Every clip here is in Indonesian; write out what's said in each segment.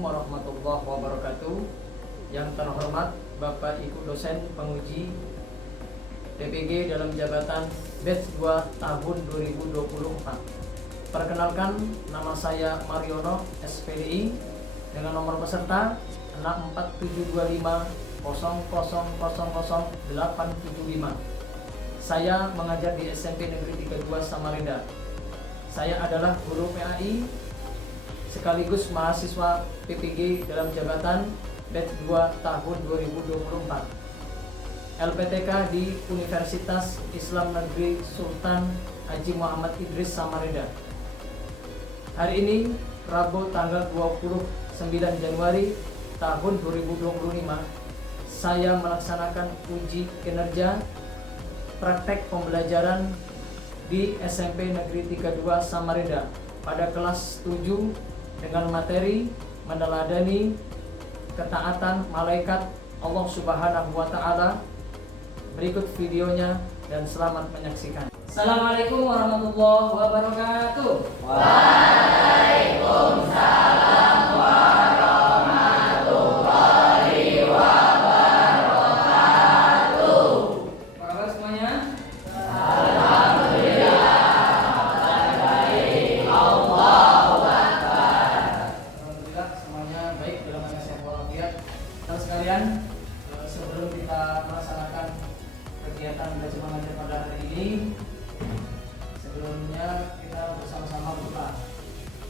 Assalamualaikum warahmatullahi wabarakatuh. Yang terhormat Bapak Ibu dosen penguji PPG dalam jabatan batch 2 tahun 2024. Perkenalkan, nama saya Mariono SPDI dengan nomor peserta 6472500000875. Saya mengajar di SMP Negeri 32 Samarinda. Saya adalah guru PAI sekaligus mahasiswa PPG dalam jabatan batch 2 tahun 2024. LPTK di Universitas Islam Negeri Sultan Haji Muhammad Idris Samarinda. Hari ini Rabu tanggal 29 Januari tahun 2025, saya melaksanakan uji kinerja praktek pembelajaran di SMP Negeri 32 Samarinda pada kelas 7 dengan materi meneladani ketaatan malaikat Allah Subhanahu wa Ta'ala. Berikut videonya dan selamat menyaksikan. Assalamualaikum warahmatullahi wabarakatuh. Waalaikumsalam warahmatullahi wabarakatuh. Apa kabar semuanya? Alhamdulillah, baik. Allahu Akbar. Alhamdulillah semuanya baik dalam keadaan sehat walafiat. Terus sekalian, sebelum kita melaksanakan kegiatan belajar mengajar pada hari ini, sebelumnya kita bersama-sama berdoa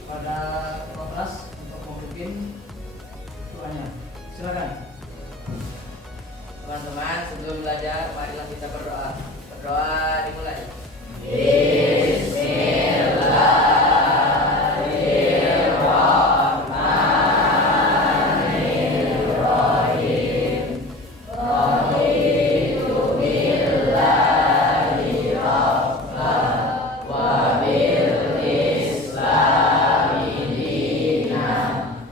pada ketua kelas untuk memimpin doanya. Silakan. Teman-teman, sebelum belajar, marilah kita berdoa. Berdoa dimulai. Bismillahirrahmanirrahim. Raditu billahi rabban wa bil islami dinan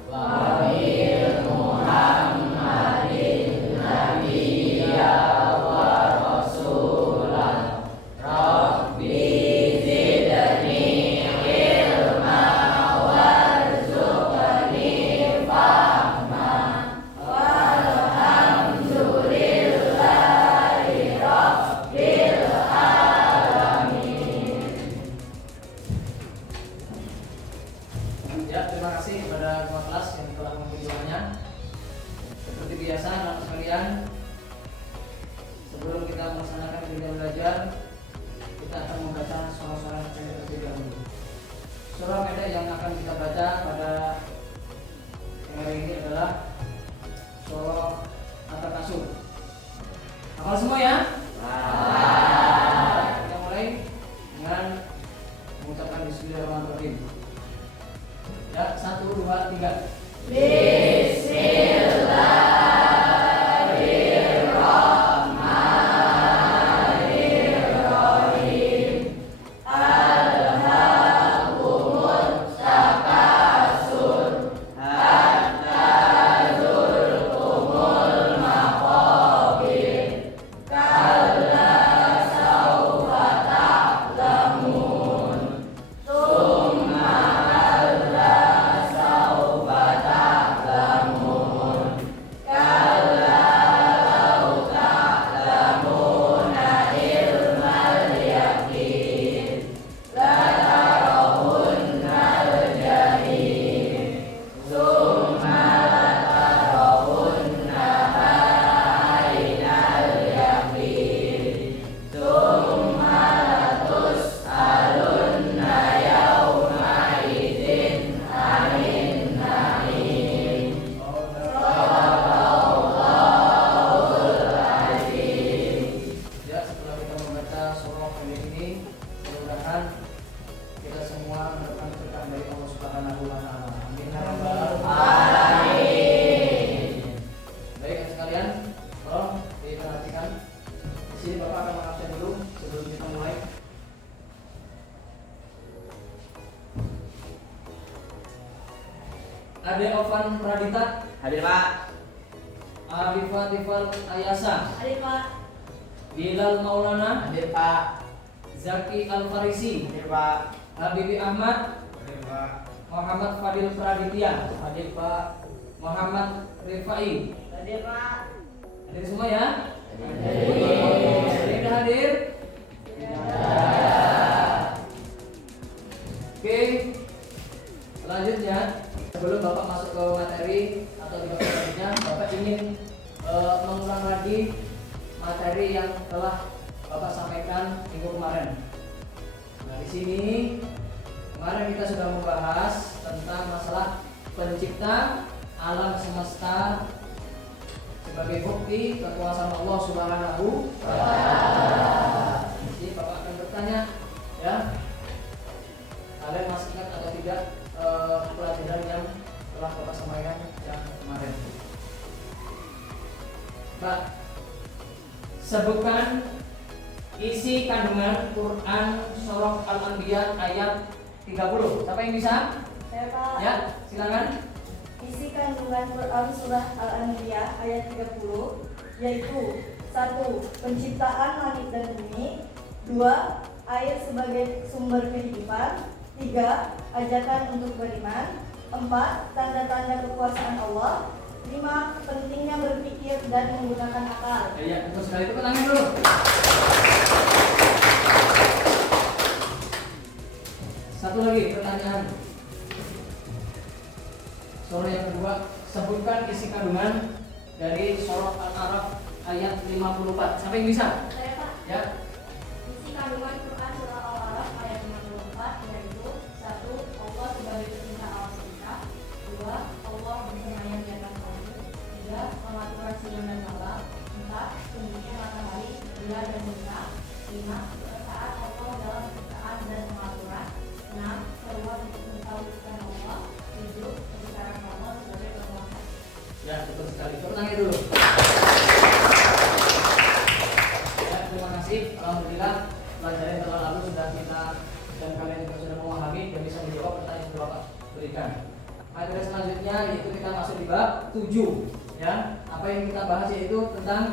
wa bil Muhammadin nabiyya wa rasulan. Rabbi zidni ilma warzuqni fahma. Walhamdulillahi rabbil alamin. Ya, terima kasih kepada ketua kelas yang telah memimpin doanya. Seperti biasa, anak sekalian, sebelum kita melaksanakan kegiatan belajar, kita akan membaca surah-surah terlebih dahulu. Surah pendek yang akan kita baca pada hari ini adalah surah At-Takasur. Hafal semua ya? Kita mulai dengan mengucapkan Bismillahirrahmanirrahim. Ya, 1, 2, 3. Bismillahirrahmanirrahim. Alhaakumut takasur hatta zurtumul maqabir. Kalla sawfa ta'lamun. Tsumma kalla sawfa ta'lamun. Kalla law ta'lamuna ilmal yaqin latarawunnal jahim. Tsumma latarawunnaha ainal yaqin. Tsumma latus'alunna yawma idzin anin na'im. Sadaqallahul azim. Ya, setelah kita membaca surah pendek ini, mudah-mudahan kita semua mendapatkan berkah dari Allah Subhanahu wa Ta'ala. Amin ya rabbal Alamin. Baik, anak sekalian, tolong diperhatikan. Di sini Bapak akan mengabsen dulu sebelum kita mulai. Ade Ovan Pradita, Hadir Pak. Arifah Tifal Ayasa, Hadir Pak. Bilal Maulana, Hadir Pak. Zaki Al-Farisi, Hadir Pak. Habibi Ahmad, Hadir Pak. Muhammad Fadil Praditya, hadir Pak. Muhammad Rifai. Hadir Pak. Hadir semua ya? Hadir. Sudah hadir? Oke. Selanjutnya, sebelum Bapak masuk ke materi atau di babak selanjutnya, Bapak ingin mengulang lagi materi yang telah Bapak sampaikan minggu kemarin. Nah, di sini kemarin kita sudah membahas tentang masalah pencipta alam semesta sebagai bukti kekuasaan Allah Subhanahu wa Ta'ala. Jadi Bapak akan bertanya, ya, kalian masih ingat atau tidak pelajaran yang telah Bapak sampaikan yang kemarin? Pak, sebutkan isi kandungan Quran Surah Al-Anbiya ayat 30. Siapa yang bisa? Saya Pak. Ya, silakan. Isi kandungan Quran Surah Al-Anbiya ayat 30 yaitu 1. Penciptaan langit dan bumi, 2. Air sebagai sumber kehidupan, 3. Ajakan untuk beriman, 4. Tanda-tanda kekuasaan Allah, 5. Pentingnya berpikir dan menggunakan akal. Ya, betul sekali. Tepuk tangan dulu. Satu lagi pertanyaan. Surah yang kedua, sebutkan isi kandungan dari surah Al-A'raf ayat 54. Siapa yang bisa? Saya Pak. Ya. Isi kandungan Quran Surah Al-A'raf ayat 54 yaitu 1. Allah sebagai pecinta alam semesta, 2. Allah bersemayam di atas langit, 3. Pengaturan siang dan malam, 4. Tingginya matahari, bulan dan bintang, 5. Saat Allah dalam penciptaan dan pengaturan, 6. Seruan untuk mentauhidkan Allah, 7. Kebesaran Allah sebagai penguasa. Ya, betul sekali. Tepuk tangan dulu. Ya, terima kasih. Alhamdulillah pelajaran yang telah lalu sudah kita dan kalian juga sudah memahami dan bisa menjawab pertanyaan yang Bapak berikan. Materi selanjutnya yaitu kita masuk di bab 7. Ya, apa yang kita bahas yaitu tentang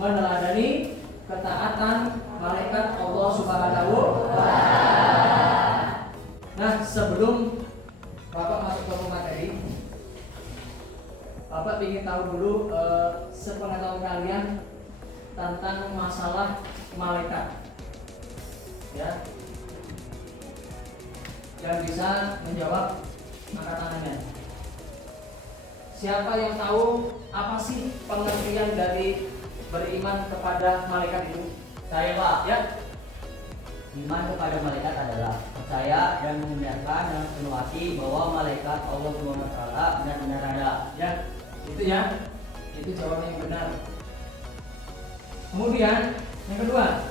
meneladani ketaatan malaikat Allah Subhanahu wa Ta'ala. Nah, sebelum Bapak masuk ke materi, Bapak ingin tahu dulu sepengetahuan kalian tentang masalah malaikat, ya. Yang bisa menjawab angkat tangannya. Siapa yang tahu apa sih pengertian dari beriman kepada malaikat itu? Saya Pak. Ya. Iman kepada malaikat adalah percaya dan membenarkan dengan penuh hati bahwa malaikat Allah SWT benar-benar ada. Ya, itu ya. Itu jawaban yang benar. Kemudian yang kedua,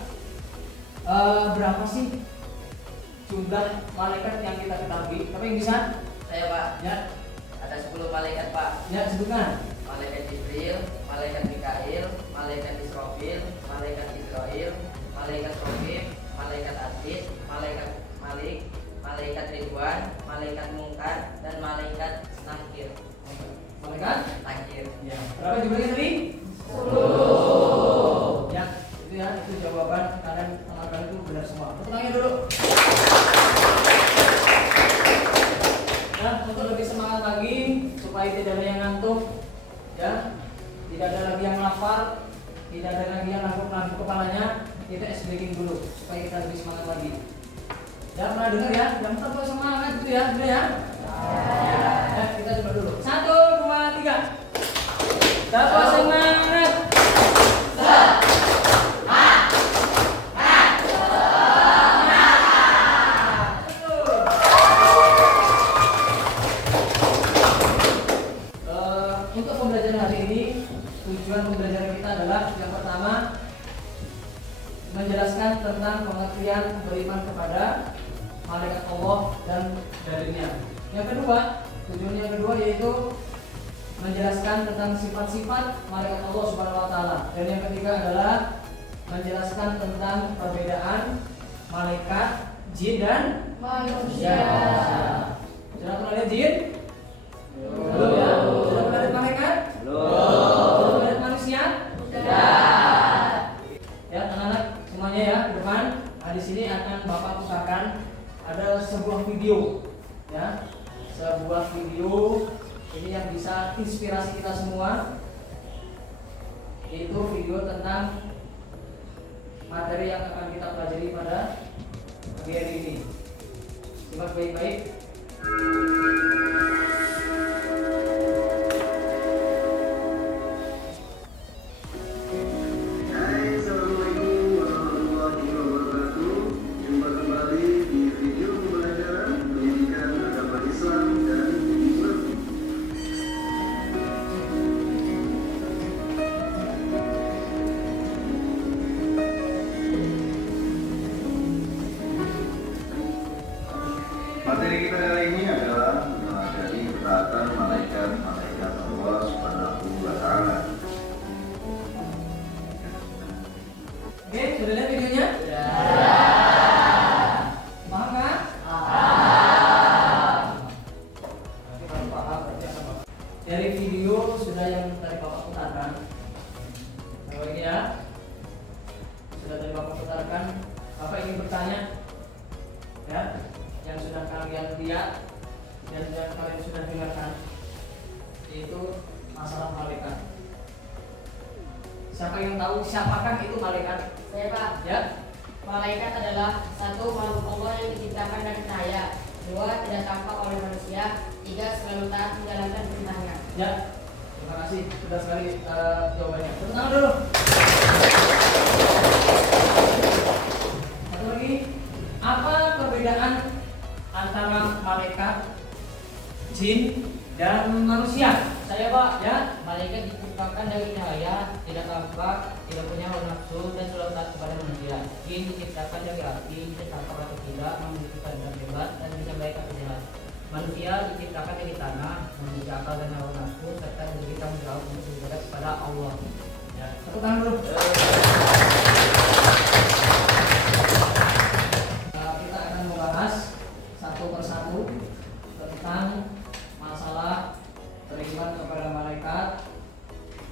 berapa sih jumlah malaikat yang kita ketahui? Siapa yang bisa? Saya Pak. Ya, Ada 10 malaikat Pak. ya sebutkan. Malaikat Jibril, malaikat Mikail, malaikat Israfil, malaikat Israil, malaikat Raqib, malaikat Atid, malaikat Malik, malaikat Ridwan, malaikat Mungkar, dan malaikat Nakir. Malaikat? Nakir. Ya. Berapa jumlahnya tadi? 10. Ya, itu ya, itu jawaban kalian teman-teman itu benar semua. Tepuk tangan dulu. Nah, untuk lebih semangat lagi supaya tidak ada yang ngantuk, ya, tidak ada lagi yang lapar, tidak ada lagi yang ngantuk kepalanya, kita SBK dulu supaya kita lebih semangat lagi. Ya, pernah dengar ya? Yang tetap semangat gitu ya, benar ya? Ya, kita coba dulu. 1, 2, 3. Dapat semangat. Untuk pembelajaran hari ini, tujuan pembelajaran kita adalah yang pertama menjelaskan tentang pengertian beriman kepada malaikat Allah dan darinya. Yang kedua, tujuan yang kedua yaitu menjelaskan tentang sifat-sifat malaikat Allah Subhanahu wa Ta'ala. Dan yang ketiga adalah menjelaskan tentang perbedaan malaikat, jin dan manusia. Sudah pernah lihat jin? Belum ya? Sudah pernah lihat malaikat? Belum. Sudah pernah lihat manusia? Sudah. Ya, anak-anak semuanya ya ke depan. Nah, di sini akan Bapak putarkan ada sebuah video, ya, sebuah video ini yang bisa inspirasi kita semua, yaitu video tentang materi yang akan kita pelajari pada pagi hari ini. Simak baik-baik. Materi kita kali ini adalah mempelajari ketaatan malaikat Allah Subhanahu wa Ta'ala. Oke, sudah lihat videonya? Paham kan? Nanti kalau paham berarti akan paham. Dari video sudah yang tadi Bapak putarkan. Kalau ini ya, sudah tadi Bapak putarkan. Bapak ingin bertanya, ya, yang sudah kalian lihat dan yang kalian sudah dengarkan, yaitu masalah malaikat. Siapa yang tahu siapakah itu malaikat? Saya Pak. Ya, Malaikat adalah satu makhluk Allah yang diciptakan dari cahaya, dua tidak tampak oleh manusia, tiga selalu taat menjalankan perintahnya. ya. Terima kasih sudah sekali jawabannya. Tepuk tangan dulu. Satu lagi, apa perbedaan antara malaikat, jin, dan manusia? Saya Pak, Ya, malaikat diciptakan dari cahaya, tidak tampak, tidak punya hawa nafsu dan selalu taat kepada manusia. Jin diciptakan dari api, tidak tampak atau tidak, memiliki pandangan hebat dan bisa baik atau jahat. Manusia diciptakan dari tanah, memiliki akal dan hawa nafsu serta diberi tanggung jawab untuk beribadah kepada Allah. ya. Tepuk tangan dulu. Kita akan membahas satu persatu tentang masalah beriman kepada malaikat,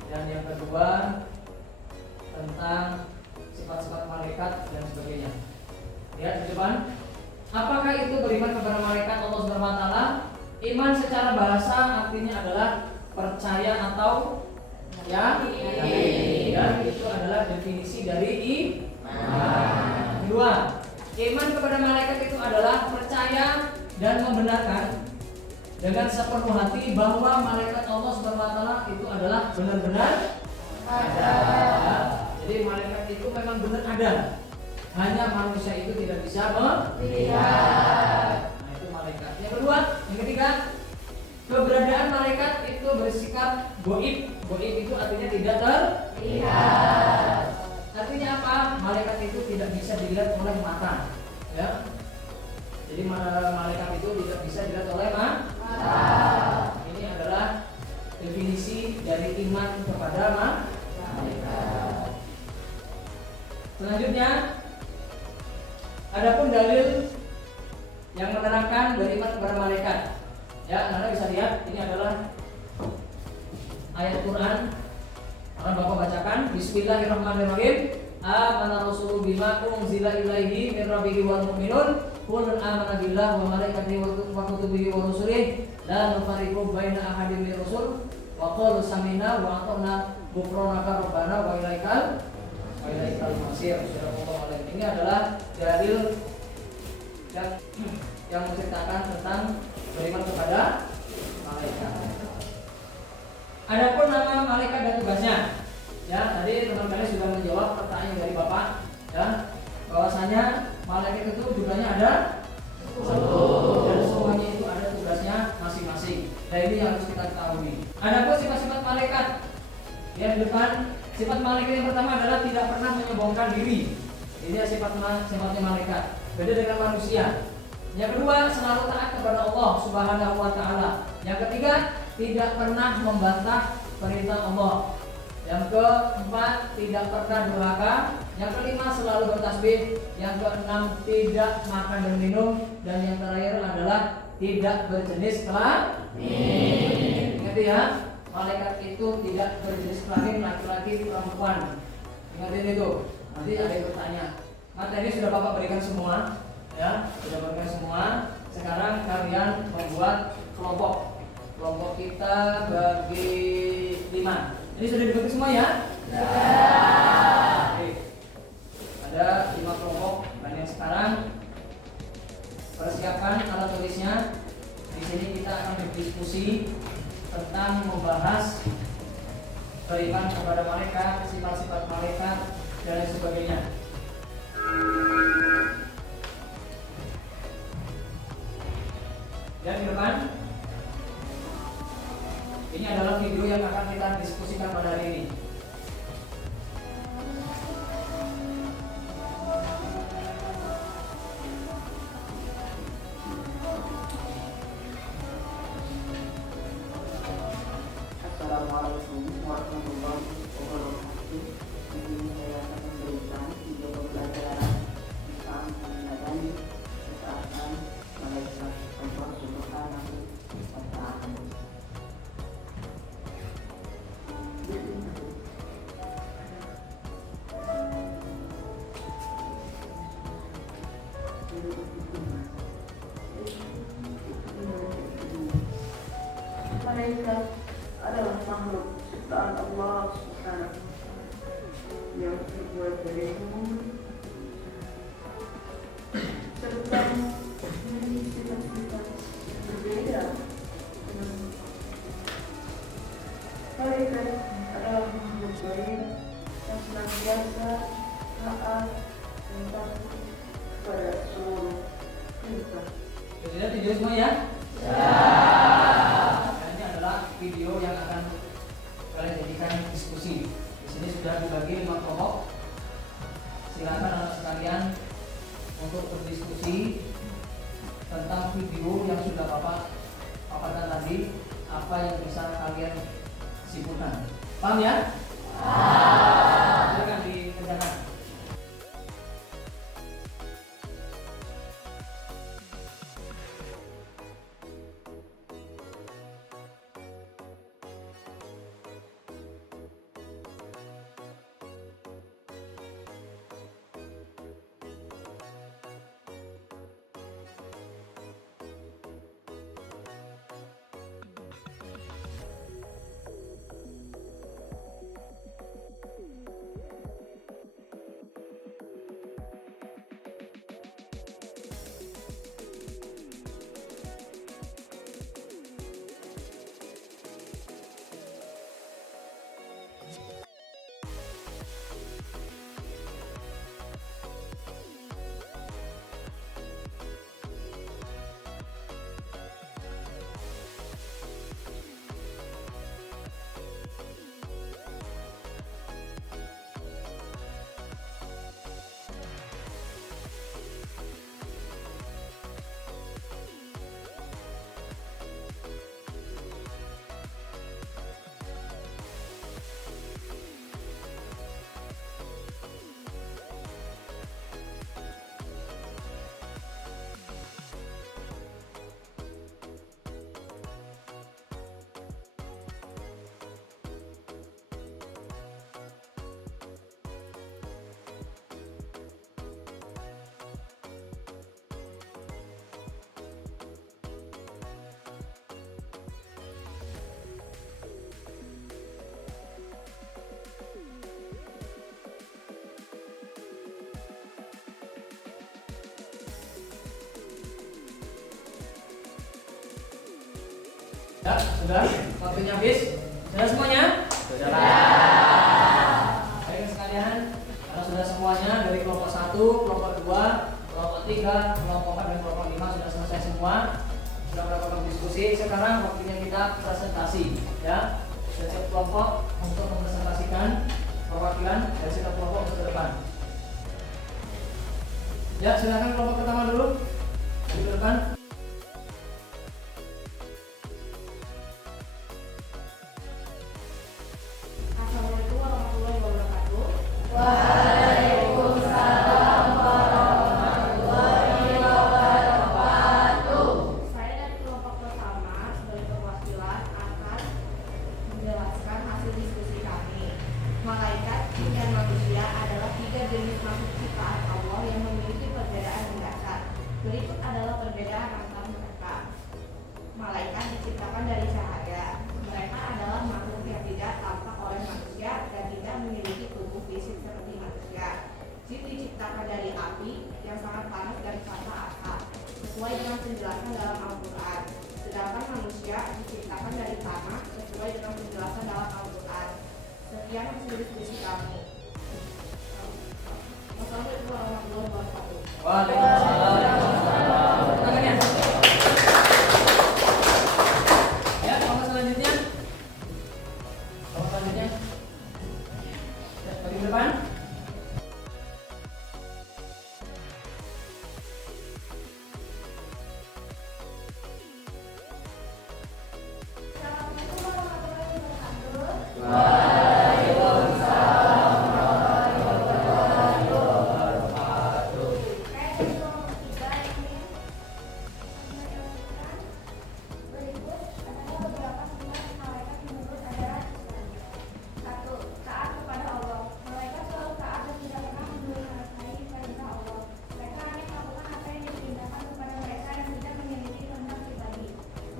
dan yang kedua tentang sifat-sifat malaikat dan sebagainya. Lihat di depan. Apakah itu beriman kepada malaikat Allah Subhanahu wa Ta'ala? Iman secara bahasa artinya adalah percaya atau yakin. Ya, itu adalah definisi dari iman. Kedua, iman kepada malaikat itu adalah percaya dan membenarkan dengan sepenuh hati bahwa malaikat Allah Subhanahu wa Ta'ala itu adalah benar-benar ada. Jadi malaikat itu memang benar ada. Hanya manusia itu tidak bisa melihat. Nah, itu malaikat. Yang kedua, yang ketiga, keberadaan malaikat itu bersikap goib. Goib itu artinya tidak terlihat. Artinya apa? Malaikat itu tidak bisa dilihat oleh mata. Ya. Jadi malaikat itu tidak bisa dilihat oleh mata. Ini adalah definisi dari iman kepada malaikat. Selanjutnya, adapun dalil yang menerangkan beriman kepada malaikat. Ya, Anda bisa lihat ini adalah ayat Quran. Akan Bapak bacakan. Bismillahirrahmanirrahim. Amana rasulu bima unzila ilaihi min rabbihi wal mu'minun kullun amana billahi wa malaikatihi wa kutubihi wa rusulihi la nufarriqu baina ahadin min rusul wa qalu sami'na wa ata'na ghufranaka rabbana wa ilaikal masir. Ini adalah dalil yang menceritakan tentang beriman kepada malaikat. Adapun nama malaikat dan tugasnya, ya tadi teman-teman sudah menjawab pertanyaan dari Bapak, ya bahwasanya malaikat itu jumlahnya ada satu dan semuanya itu ada tugasnya masing-masing. Dan ini yang harus kita ketahui. Adapun sifat-sifat malaikat yang depan, sifat malaikat yang pertama adalah tidak pernah menyombongkan diri. Ini sifatnya malaikat. Beda dengan manusia. Yang kedua, selalu taat kepada Allah Subhanahu wa Ta'ala. Yang ketiga, tidak pernah membantah perintah Allah. Yang keempat, tidak pernah durhaka. Yang kelima, selalu bertasbih. Yang keenam, tidak makan dan minum. Dan yang terakhir adalah tidak berjenis kelamin. Ingat ya, malaikat itu tidak berjenis kelamin, laki-laki perempuan. Ingatin itu. Nanti ada yang bertanya. Materi sudah Bapak berikan semua, ya, sudah berikan semua. Sekarang kalian membuat kelompok. Kelompok kita Tadi sudah dibagi semua ya? Oke. Ada 5 kelompok. Dan yang sekarang persiapkan alat tulisnya. Di sini kita akan berdiskusi tentang membahas beriman kepada malaikat, sifat-sifat malaikat dan lain sebagainya. Dan di depan ini adalah video yang akan kita diskusikan pada hari ini. Assalamualaikum warahmatullahi wabarakatuh. Di sini saya akan memberikan video pembelajaran tentang mengenai ketaatan malaikat Allah Subhanahu wa Ta'ala. Malaikat adalah makhluk ciptaan Allah Subhanahu yang terbuat dari nur serta memiliki sifat-sifat berbeda. Malaikat adalah makhluk baik yang senantiasa taat dan patuh kepada seluruh perintah. Sudah video semua ya? Ini adalah video yang akan kalian jadikan diskusi. Di sini sudah dibagi 5 kelompok. Silakan anak sekalian untuk berdiskusi tentang video yang sudah Bapak paparkan tadi, apa yang bisa kalian simpulkan. Paham ya? Silakan dikerjakan. Ya, sudah? Waktunya habis? Sudah semuanya? Sudah. Baik sekalian, kalau sudah semuanya dari kelompok 1, kelompok 2, kelompok 3, kelompok 4 dan kelompok 5 sudah selesai semua. Sudah melakukan diskusi. Sekarang waktunya kita presentasi, ya. Setiap kelompok untuk mempresentasikan perwakilan dari setiap kelompok ke depan. Ya, silakan kelompok pertama dulu. Di depan. Assalamualaikum warahmatullahi wabarakatuh. Waalaikumsalam warahmatullahi wabarakatuh. Saya dari kelompok pertama sebagai perwakilan akan menjelaskan hasil diskusi kami. Malaikat, jin dan manusia adalah 3 jenis makhluk ciptaan Allah yang memiliki perbedaan mendasar. Berikut adalah perbedaan antara mereka. Malaikat diciptakan dari cahaya. Mereka adalah makhluk yang tidak tampak oleh oleh manusia dan tidak memiliki tubuh fisik seperti manusia. Jin diciptakan dari api yang sangat panas dan fasa asap, sesuai dengan penjelasan dalam Al-Quran. Sedangkan manusia diciptakan dari tanah sesuai dengan penjelasan dalam Al-Quran. Sekian hasil diskusi kami. Wassalamualaikum warahmatullahi wabarakatuh. Waalaikumsalam. Tangannya. Ya, kelompok selanjutnya. Kelompok selanjutnya. Ya, bagi ke depan. Assalamualaikum warahmatullahi wabarakatuh. Saya dari kelompok 3 ingin menjelaskan berikut adalah beberapa sifat malaikat menurut ajaran Islam. 1. Taat kepada Allah. Malaikat selalu taat dan tidak pernah mendurhakai perintah Allah. Mereka hanya melakukan apa yang diperintahkan kepada mereka dan tidak memiliki kehendak pribadi.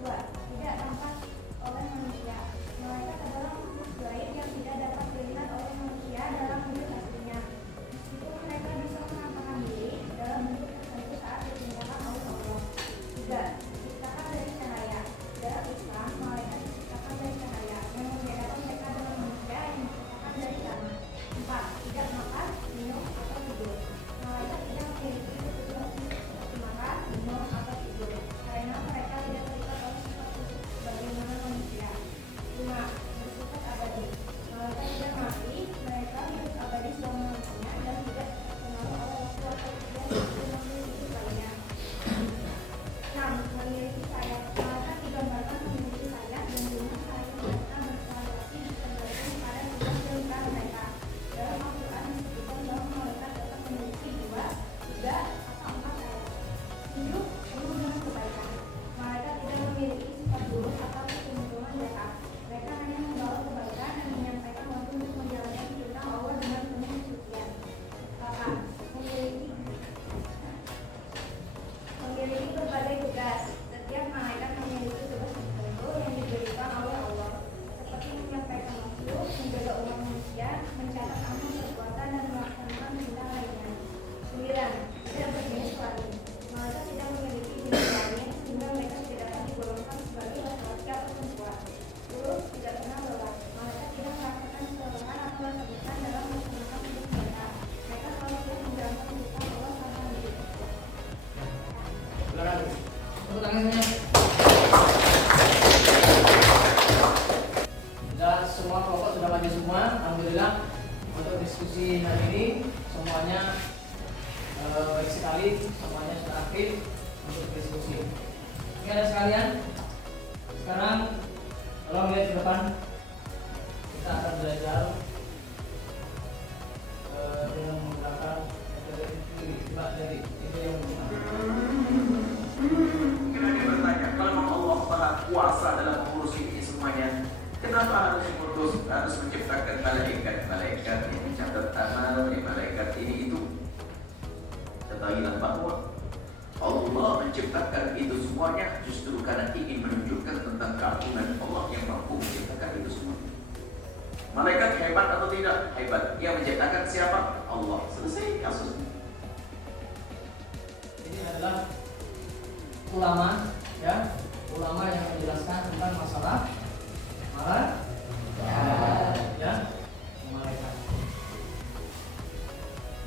2. Tidak tampak oleh manusia. Malaikat adalah makhluk gaib yang tidak dapat dilihat oleh manusia dalam wujud aslinya. Meskipun mereka bisa menampakkan diri dalam bentuk tertentu saat diperintahkan oleh Allah. 3. Diciptakan dari cahaya. Dalam Islam, malaikat diciptakan dari cahaya yang membedakan mereka dengan manusia yang diciptakan dari tanah. 4. Tidak makan, minum, atau tidur. Malaikat tidak memiliki kebutuhan fisik seperti makan, minum, atau tidur, karena mereka tidak terikat oleh sifat fisik sebagaimana manusia. 5. Bersifat abadi. Malaikat tidak mati, mereka hidup abadi selama-lamanya dan tidak terpengaruh oleh waktu atau tidak seperti makhluk hidup lainnya. 6. Memiliki sayap. Malaikat digambarkan memiliki sayap dan dengan sayap mereka bervariasi dikembalikan pada tugas perintah mereka. Dalam Al-Quran disebutkan bahwa malaikat dapat memiliki 2, 3, atau 4 sayap. 7. Penuh dengan kebaikan. Malaikat tidak memiliki sifat buruk atau kecenderungan jahat. Mereka hanya membawa kebaikan dan menyampaikan waktu untuk menjalankan perintah Allah dengan penuh kesucian. 8. Memiliki berbagai tugas. Setiap malaikat memiliki tugas tertentu yang diberikan oleh Allah, seperti menyampaikan makhluk, menjaga umat manusia, mencatat amal perbuatan dan melaksanakan perintah lainnya. 9. Tidak berjenis kelamin. Malaikat tidak memiliki jenis kelamin sehingga mereka tidak dapat digolongkan sebagai laki-laki atau perempuan. 10. Tidak pernah lelah. Malaikat tidak merasakan kelelahan atau rasa bosan dalam melaksanakan tugas mereka. Mereka selalu siap menjalankan perintah Allah tanpa henti. Silakan. Tepuk tangan semuanya. Sudah semua kelompok sudah maju semua. Alhamdulillah untuk diskusi hari ini semuanya baik sekali, semuanya sudah aktif untuk diskusi. Oke, ada sekalian. Sekarang tolong lihat ke depan. Kita akan belajar dengan menggunakan metode tiba dari itu yang pertama. Mungkin ada yang bertanya, kalau Allah Maha Kuasa dalam mengurus ini semuanya, kenapa harus menciptakan malaikat yang mencatat amal, malaikat ini itu? Ketahuilah bahwa Allah menciptakan itu semuanya justru karena ingin menunjukkan tentang keagungan Allah yang mampu menciptakan itu semua. Malaikat hebat atau tidak? Hebat. Yang menciptakan siapa? Allah. Selesai kasusnya. Ini adalah ulama, ya, ulama yang menjelaskan tentang masalah ya, malaikat.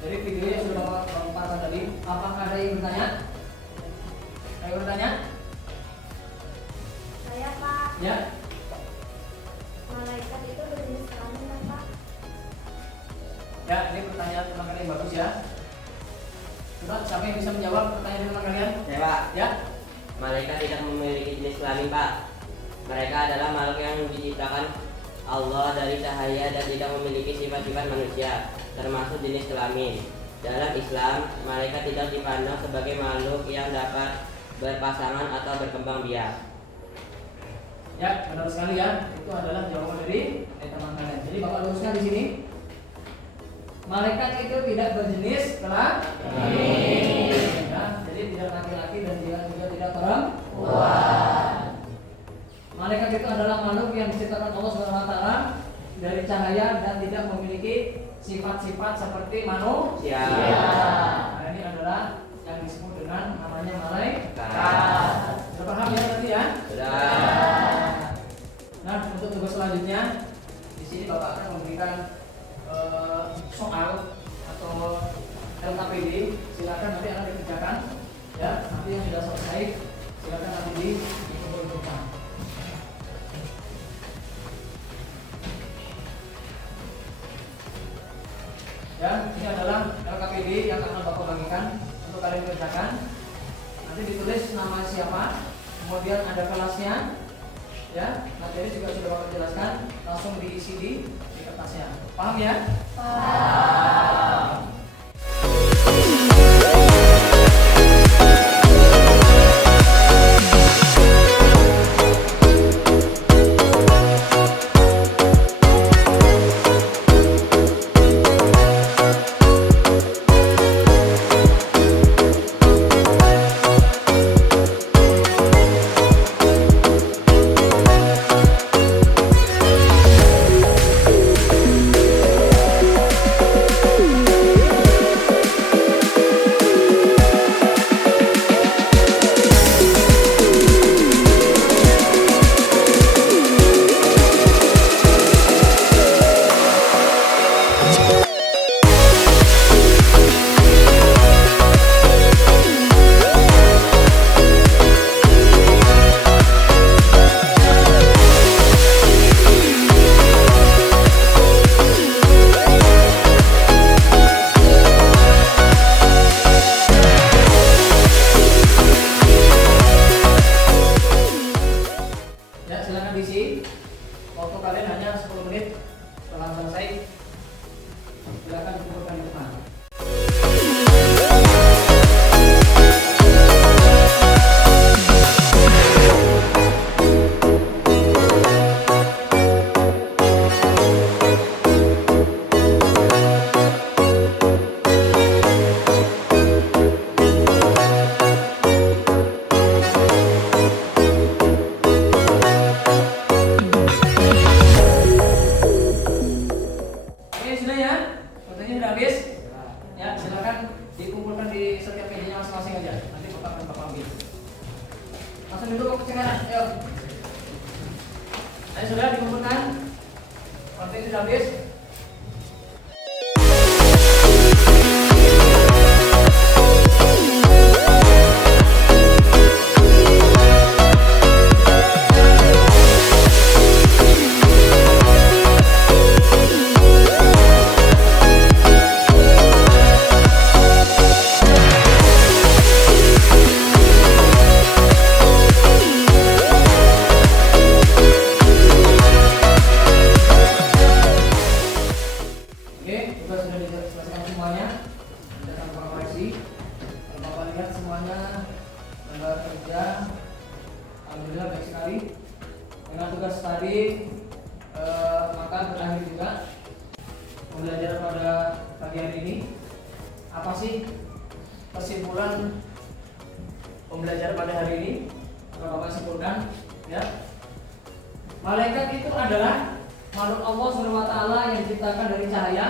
Jadi videonya sudah Bapak pasang tadi. Apakah ada yang bertanya? Ada yang bertanya? Saya Pak, Ya. malaikat itu berjenis kelamin kan Pak? Ya, ini pertanyaan teman kalian bagus ya. Coba siapa yang bisa menjawab pertanyaan teman kalian? Ya Pak, Ya. malaikat tidak memiliki jenis kelamin Pak. Mereka adalah makhluk yang diciptakan Allah dari cahaya dan tidak memiliki sifat-sifat manusia, termasuk jenis kelamin. Dalam Islam, malaikat tidak dipandang sebagai makhluk yang dapat berpasangan atau berkembang biak. Ya, benar sekali ya. Itu adalah jawaban dari teman kalian. Jadi Bapak luruskan di sini. Malaikat itu tidak berjenis kelamin. Ya, jadi tidak laki-laki dan juga tidak perempuan. Malaikat itu adalah makhluk yang diciptakan Allah SWT dari cahaya dan tidak memiliki sifat-sifat seperti manusia. Nah, ini adalah yang disebut dengan namanya malaikat. Sudah paham ya tadi ya? Sudah. Nah, untuk tugas selanjutnya di sini Bapak akan memberikan soal atau LKPD. Silakan nanti akan dikerjakan. Ya, nanti yang sudah selesai silakan nanti dikumpulkan. Ya, ini adalah LKPD yang akan Bapak bagikan untuk kalian kerjakan. Nanti ditulis nama siapa, kemudian ada kelasnya. Ya, materi juga sudah Bapak jelaskan, langsung diisi di kertasnya. Paham ya? Paham. Waktu kalian hanya 10 menit. Setelah selesai silakan kumpulkan di depan. Langsung duduk ke kanan, ayo. Ayo sudah dikumpulkan. Waktu itu sudah habis. Alhamdulillah baik sekali. Dengan tugas tadi maka berakhir juga pembelajaran pada pagi hari ini. Apa sih kesimpulan pembelajaran pada hari ini? Kalau Bapak simpulkan, ya. Malaikat itu adalah makhluk Allah SWT yang diciptakan dari cahaya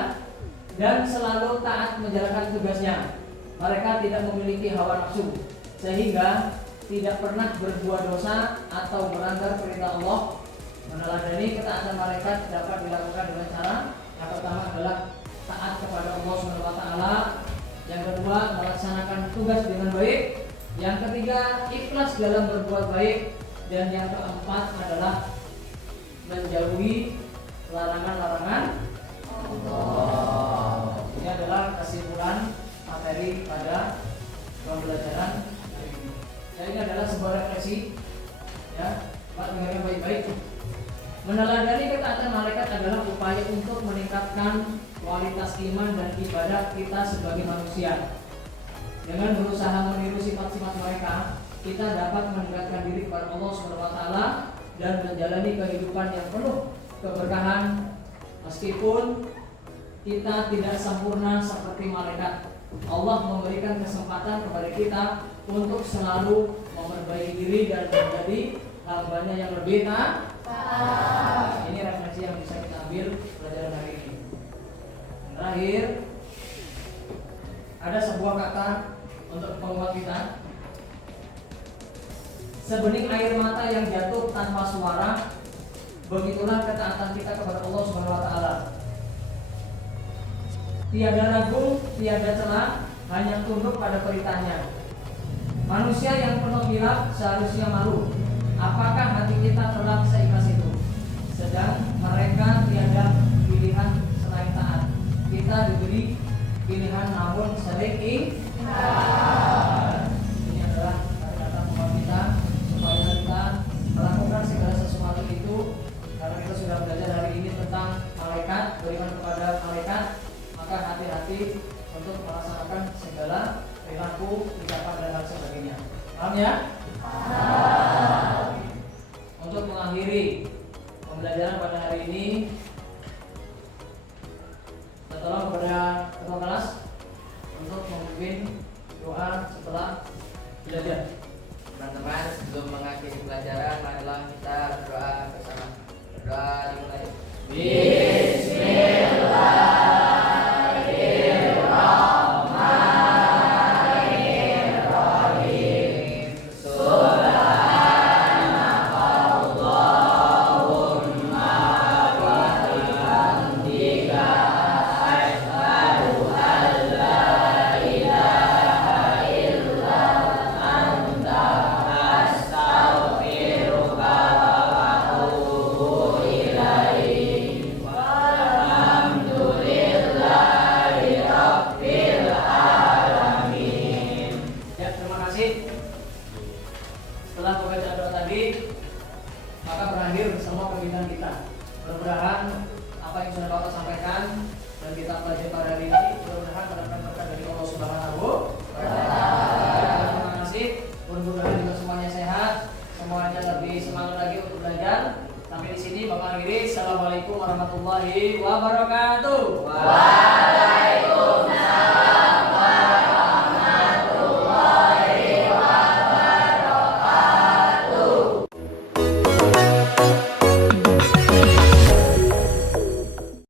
dan selalu taat menjalankan tugasnya. Mereka tidak memiliki hawa nafsu sehingga tidak pernah berbuat dosa atau melanggar perintah Allah. Meneladani ketaatan malaikat dapat dilakukan dengan cara yang pertama adalah taat kepada Allah SWT, yang kedua melaksanakan tugas dengan baik, yang ketiga ikhlas dalam berbuat baik, dan yang keempat adalah menjauhi larangan-larangan Allah. Ini adalah kesimpulan materi pada pembelajaran hari ini. Jadi ini adalah sebuah refleksi, ya, Pak, dengarkan baik-baik. Meneladani ketaatan malaikat adalah upaya untuk meningkatkan kualitas iman dan ibadah kita sebagai manusia. Dengan berusaha meniru sifat-sifat mereka, kita dapat mendekatkan diri kepada Allah SWT dan menjalani kehidupan yang penuh keberkahan. Meskipun kita tidak sempurna seperti malaikat, Allah memberikan kesempatan kepada kita untuk selalu memperbaiki diri dan menjadi hambanya yang lebih taat Ini refleksi yang bisa kita ambil pelajaran hari ini. Yang terakhir, ada sebuah kata untuk penguat kita. Sebening air mata yang jatuh tanpa suara, begitulah ketaatan kita kepada Allah Subhanahu wa taala. Tiada ragu, tiada celah, hanya tunduk pada perintahnya. Manusia yang penuh hilaf seharusnya malu. Apakah hati kita telah seikhlas itu? Sedang mereka tiada pilihan selain taat. Kita diberi pilihan namun sering ingkar. Ini adalah kata-kata penguat kita supaya kita melakukan segala sesuatu itu, karena kita sudah belajar hari ini tentang malaikat, beriman kepada malaikat, maka hati-hati untuk melaksanakan segala perilaku, ucapan dan hal sebagainya. Paham ya? Untuk mengakhiri pembelajaran pada hari ini, kita tolong kepada ketua kelas untuk memimpin doa setelah belajar. Teman-teman, sebelum mengakhiri pelajaran, marilah kita berdoa bersama. Berdoa dimulai. Ya, terima kasih. Setelah membaca doa tadi, maka berakhir semua kegiatan kita. Mudah-mudahan apa yang sudah Bapak sampaikan dan kita pelajari pada hari ini, mudah-mudahan mendapatkan berkat dari Allah Subhanahu wa taala. Terima kasih. Mudah-mudahan juga semuanya sehat, semuanya lebih semangat lagi untuk belajar. Sampai di sini Bapak akhiri. Assalamualaikum warahmatullahi wabarakatuh.